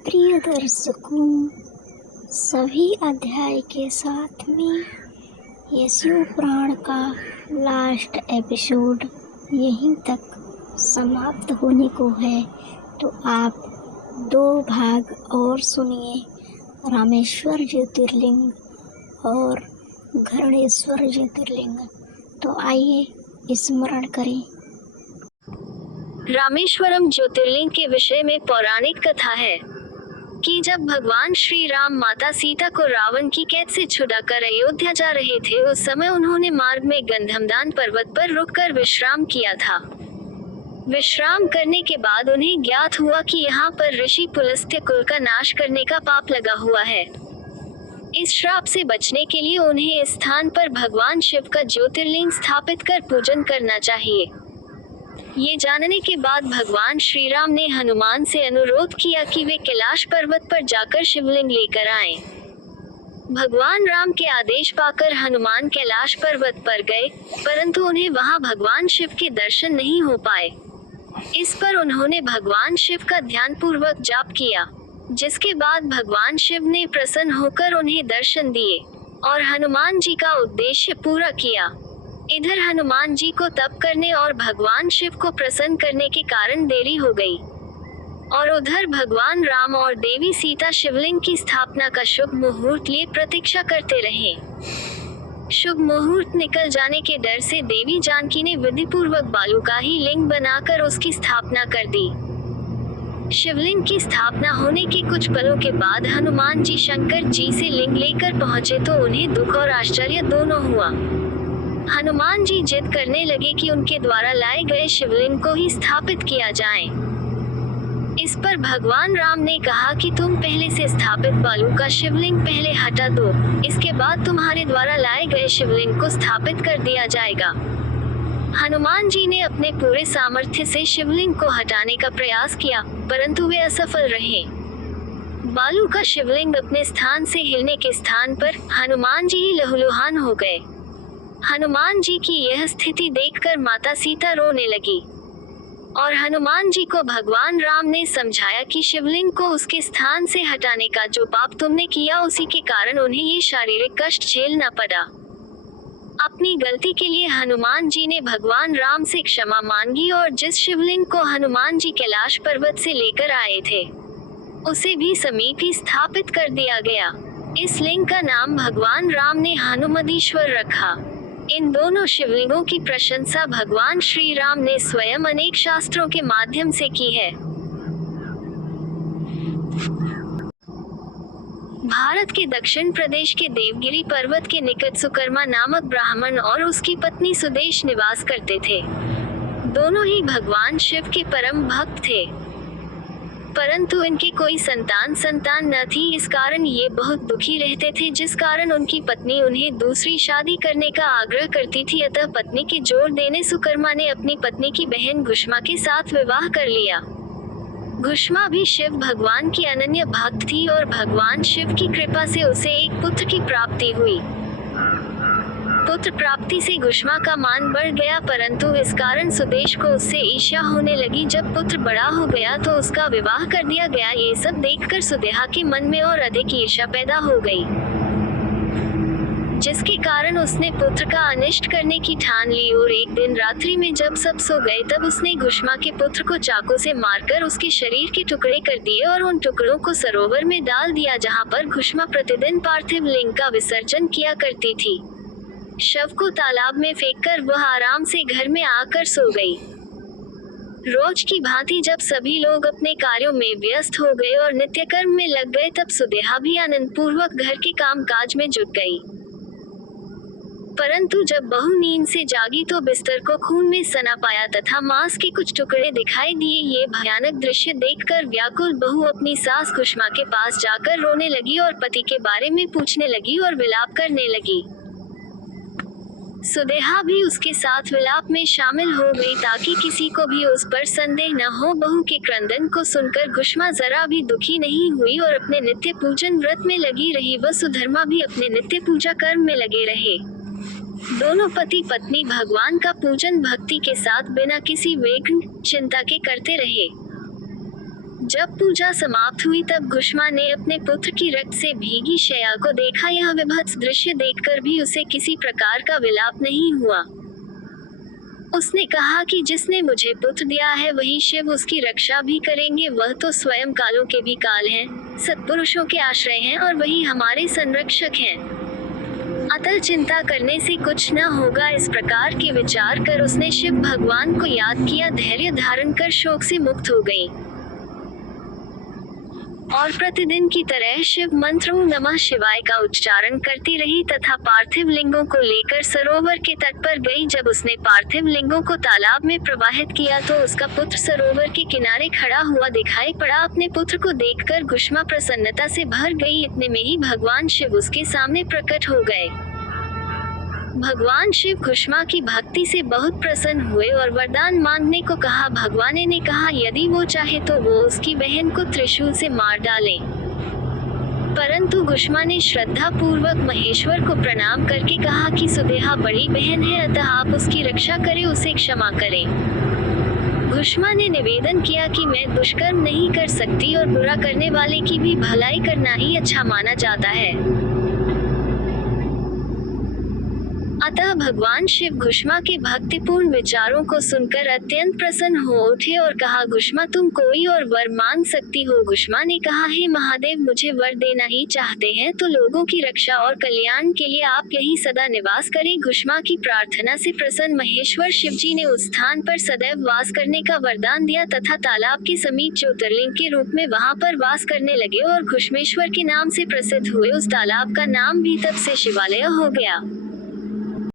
प्रिय दर्शकों, सभी अध्याय के साथ में ये शिव पुराण का लास्ट एपिसोड यहीं तक समाप्त होने को है। तो आप 2 भाग और सुनिए, रामेश्वर ज्योतिर्लिंग और घरणेश्वर ज्योतिर्लिंग। तो आइए स्मरण करें। रामेश्वरम ज्योतिर्लिंग के विषय में पौराणिक कथा है कि जब भगवान श्री राम माता सीता को रावण की कैद से छुड़ाकर अयोध्या जा रहे थे, उस समय उन्होंने मार्ग में गंधमदान पर्वत पर रुककर विश्राम किया था। विश्राम करने के बाद उन्हें ज्ञात हुआ कि यहाँ पर ऋषि पुलस्त्य कुल का नाश करने का पाप लगा हुआ है। इस श्राप से बचने के लिए उन्हें इस स्थान पर भगवान शिव का ज्योतिर्लिंग स्थापित कर पूजन करना चाहिए। ये जानने के बाद भगवान श्री राम ने हनुमान से अनुरोध किया कि वे कैलाश पर्वत पर जाकर शिवलिंग लेकर आएं। भगवान राम के आदेश पाकर हनुमान कैलाश पर्वत पर गए, परंतु उन्हें वहां भगवान शिव के दर्शन नहीं हो पाए। इस पर उन्होंने भगवान शिव का ध्यानपूर्वक जाप किया, जिसके बाद भगवान शिव ने प्रसन्न होकर उन्हें दर्शन दिए और हनुमान जी का उद्देश्य पूरा किया। इधर हनुमान जी को तप करने और भगवान शिव को प्रसन्न करने के कारण देरी हो गई, और उधर भगवान राम और देवी सीता शिवलिंग की स्थापना का शुभ मुहूर्त लिए प्रतीक्षा करते रहे। शुभ मुहूर्त निकल जाने के डर से देवी जानकी ने विधिपूर्वक बालू का ही लिंग बनाकर उसकी स्थापना कर दी। शिवलिंग की स्थापना होने के कुछ पलों के बाद हनुमान जी शंकर जी से लिंग लेकर पहुंचे तो उन्हें दुख और आश्चर्य दोनों हुआ। हनुमान जी जिद करने लगे कि उनके द्वारा लाए गए शिवलिंग को ही स्थापित किया जाए। इस पर भगवान राम ने कहा कि तुम पहले से स्थापित बालू का शिवलिंग पहले हटा दो, इसके बाद तुम्हारे द्वारा लाए गए शिवलिंग को स्थापित कर दिया जाएगा। हनुमान जी ने अपने पूरे सामर्थ्य से शिवलिंग को हटाने का प्रयास किया, परंतु वे असफल रहे। बालू का शिवलिंग अपने स्थान से हिलने के स्थान पर हनुमान जी ही लहूलुहान हो गए। हनुमान जी की यह स्थिति देखकर माता सीता रोने लगी और हनुमान जी को भगवान राम ने समझाया कि शिवलिंग को उसके स्थान से हटाने का जो पाप तुमने किया, उसी के कारण उन्हें ये शारीरिक कष्ट झेलना पड़ा। अपनी गलती के लिए हनुमान जी ने भगवान राम से क्षमा मांगी और जिस शिवलिंग को हनुमान जी कैलाश पर्वत से लेकर आए थे, उसे भी समीप ही स्थापित कर दिया गया। इस लिंग का नाम भगवान राम ने हनुमदीश्वर रखा। इन दोनों शिवलिंगों की प्रशंसा भगवान श्री राम ने स्वयं अनेक शास्त्रों के माध्यम से की है। भारत के दक्षिण प्रदेश के देवगिरी पर्वत के निकट सुकर्मा नामक ब्राह्मण और उसकी पत्नी सुदेश निवास करते थे। दोनों ही भगवान शिव के परम भक्त थे, परंतु इनके कोई संतान न थी। इस कारण ये बहुत दुखी रहते थे, जिस कारण उनकी पत्नी उन्हें दूसरी शादी करने का आग्रह करती थी। अतः पत्नी के जोर देने सुकर्मा ने अपनी पत्नी की बहन घुष्मा के साथ विवाह कर लिया। घुष्मा भी शिव भगवान की अनन्य भक्त थी और भगवान शिव की कृपा से उसे एक पुत्र की प्राप्ति हुई। पुत्र प्राप्ति से घुष्मा का मान बढ़ गया, परंतु इस कारण सुदेश को उससे ईर्ष्या होने लगी। जब पुत्र बड़ा हो गया तो उसका विवाह कर दिया गया। ये सब देखकर सुदेहा के मन में और अधिक ईर्ष्या पैदा हो गई, जिसके कारण उसने पुत्र का अनिष्ट करने की ठान ली। और एक दिन रात्रि में जब सब सो गए, तब उसने घुष्मा के पुत्र को चाकू से मारकर उसके शरीर के टुकड़े कर दिए और उन टुकड़ों को सरोवर में डाल दिया, जहाँ पर घुष्मा प्रतिदिन पार्थिव लिंग का विसर्जन किया करती थी। शव को तालाब में फेंककर वह आराम से घर में आकर सो गई। रोज की भांति जब सभी लोग अपने कार्यों में व्यस्त हो गए और नित्य कर्म में लग गए, तब सुदेहा भी आनंद पूर्वक घर के काम काज में जुट गई। परंतु जब बहू नींद से जागी तो बिस्तर को खून में सना पाया तथा मांस के कुछ टुकड़े दिखाई दिए। ये भयानक दृश्य देखकर व्याकुल बहू अपनी सास घुष्मा के पास जाकर रोने लगी और पति के बारे में पूछने लगी और विलाप करने लगी। सुदेहा भी उसके साथ विलाप में शामिल हो गई, ताकि किसी को भी उस पर संदेह न हो। बहू के क्रंदन को सुनकर घुष्मा जरा भी दुखी नहीं हुई और अपने नित्य पूजन व्रत में लगी रही। वह सुधर्मा भी अपने नित्य पूजा कर्म में लगे रहे। दोनों पति पत्नी भगवान का पूजन भक्ति के साथ बिना किसी विघ्न चिंता के करते रहे। जब पूजा समाप्त हुई तब घुष्मा ने अपने पुत्र की रक्त से भीगी शैया को देखा। यह विभत्स दृश्य देखकर भी उसे किसी प्रकार का विलाप नहीं हुआ। उसने कहा कि जिसने मुझे पुत्र दिया है वही शिव उसकी रक्षा भी करेंगे। वह तो स्वयं कालों के भी काल हैं, सत्पुरुषों के आश्रय हैं और वही हमारे संरक्षक हैं। अतः चिंता करने से कुछ न होगा। इस प्रकार के विचार कर उसने शिव भगवान को याद किया। धैर्य धारण कर शोक से मुक्त हो गई और प्रतिदिन की तरह शिव मंत्र ओम नमः शिवाय का उच्चारण करती रही तथा पार्थिव लिंगों को लेकर सरोवर के तट पर गई। जब उसने पार्थिव लिंगों को तालाब में प्रवाहित किया तो उसका पुत्र सरोवर के किनारे खड़ा हुआ दिखाई पड़ा। अपने पुत्र को देखकर घुष्मा प्रसन्नता से भर गई। इतने में ही भगवान शिव उसके सामने प्रकट हो गए। भगवान शिव घुष्मा की भक्ति से बहुत प्रसन्न हुए और वरदान मांगने को कहा। भगवान ने कहा यदि वो चाहे तो वो उसकी बहन को त्रिशूल से मार डाले। परंतु घुष्मा ने श्रद्धा पूर्वक महेश्वर को प्रणाम करके कहा कि सुदेहा बड़ी बहन है, अतः आप उसकी रक्षा करें, उसे क्षमा करें। घुष्मा ने निवेदन किया कि मैं दुष्कर्म नहीं कर सकती और बुरा करने वाले की भी भलाई करना ही अच्छा माना जाता है। अतः भगवान शिव घुष्मा के भक्तिपूर्ण विचारों को सुनकर अत्यंत प्रसन्न हो उठे और कहा घुष्मा तुम कोई और वर मांग सकती हो। घुष्मा ने कहा हे महादेव, मुझे वर देना ही चाहते हैं तो लोगों की रक्षा और कल्याण के लिए आप यहीं सदा निवास करें। घुष्मा की प्रार्थना से प्रसन्न महेश्वर शिवजी ने उस स्थान पर सदैव वास करने का वरदान दिया तथा तालाब के समीप ज्योतिर्लिंग के रूप में वहां पर वास करने लगे और घुष्मेश्वर के नाम से प्रसिद्ध हुए। उस तालाब का नाम भी तब से शिवालय हो गया।